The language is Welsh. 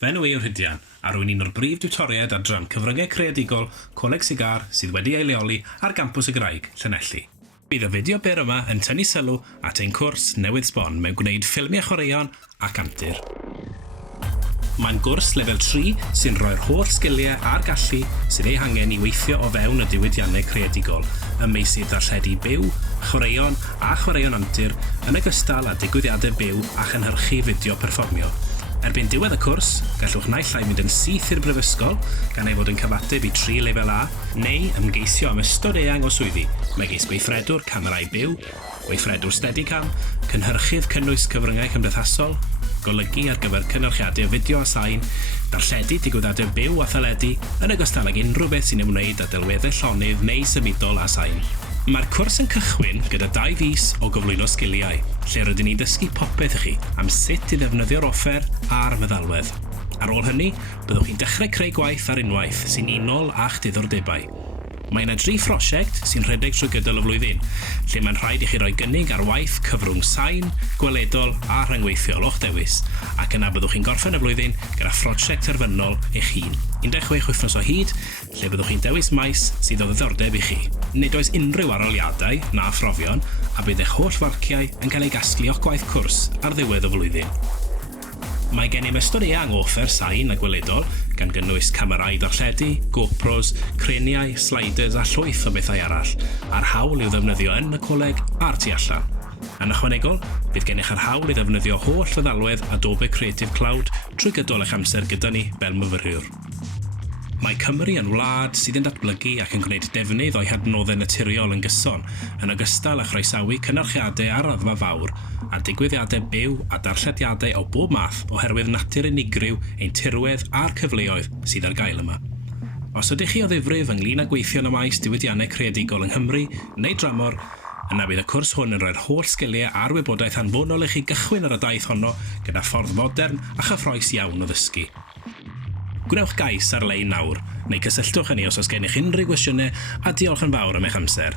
Fe nhw yw'r Rhydian, a rwy'n un o'r brif diwtoriaid adran cyfryngau creadigol Coleg Sigar sydd wedi ei leoli ar gampws y Graig, Llanelli. Bydd y fideo byr yma yn tynnu sylw at ein cwrs newydd sbon mewn gwneud ffilmiau chwaraeon ac antur. Mae'n gwrs lefel 3 sy'n rhoi'r holl sgiliau a'r gallu sydd ei hangen i weithio o fewn y diwydiannau creadigol, ym meysydd darlledu byw, chwaraeon a chwaraeon antur yn ogystal â digwyddiadau byw a chynhyrchu fideo perfformio. Erbyn diwedd y cwrs, gallwch naill ai mynd yn syth i'r brifysgol gan ei fod yn cyfateb i 3 lefel A, neu ymgeisio am ystod eang o swyddi, megis gweithredwr camerau byw, gweithredwr Steadicam, cynhyrchydd cynnwys cyfryngau cymdeithasol, golygu ar gyfer cynhyrchiadau fideo a sain, darlledu digwyddiadau byw a theledu, yn ogystal ag unrhyw beth sy'n ymwneud â delweddau llonydd neu symudol a sain. Mae'r cwrs yn cychwyn gyda 2 fis o gyflwyno sgiliau, lle rydyn ni'n dysgu popeth i chi am sut i ddefnyddio'r offer a'r meddalwedd. Ar ôl hynny, byddwch chi'n dechrau creu gwaith ar unwaith sy'n unol a'ch diddordebau. Mae yna 3 phrosiect sy'n rhedeg trwy gydol y flwyddyn, lle mae'n rhaid i chi roi gynnig ar waith cyfrwng sain, gweledol a rhyngweithiol o'ch dewis, ac yna byddwch chi'n gorffen y flwyddyn gyda phrosiect terfynol eich hun. 16 wythnos o hyd, lle byddwch chi'n dewis maes sydd o ddiddordeb i chi. Nid oes unrhyw aroliadau na phrofion, a bydd eich holl farciau yn cael ei gasglu o'ch gwaith cwrs ar ddiwedd y flwyddyn. Mae gennym ystod eang o offer sain a gweledol, gan gynnwys camerau darlledu, GoPros, creniau, sliders a llwyth o bethau arall, a'r hawl i'w ddefnyddio yn y coleg a'r tu allan. Yn ychwanegol, bydd gennych yr hawl i ddefnyddio holl feddalwedd Adobe Creative Cloud trwy gydol eich amser gyda ni fel myfyriwr. Mae Cymru yn wlad sydd yn datblygu ac yn gwneud defnydd o'i hadnoddau naturiol yn gyson, yn ogystal â chroesawu cynhyrchiadau ar raddfa fawr, a digwyddiadau byw a darllediadau o bob math oherwydd natur unigryw, ein tirwedd a'r cyfleoedd sydd ar gael yma. Os ydych chi o ddifrif ynglŷn â gweithio yn y maes diwydiannau creadigol yng Nghymru neu dramor, yna bydd y cwrs hwn yn rhoi'r holl sgiliau a'r wybodaeth anfonol i chi gychwyn ar y daith honno gyda ffordd modern a chyffrous iawn o ddysgu. Gwnewch gais ar-lein nawr, neu cysylltwch â ni os oes gennych unrhyw gwestiynau, a diolch yn fawr am eich amser.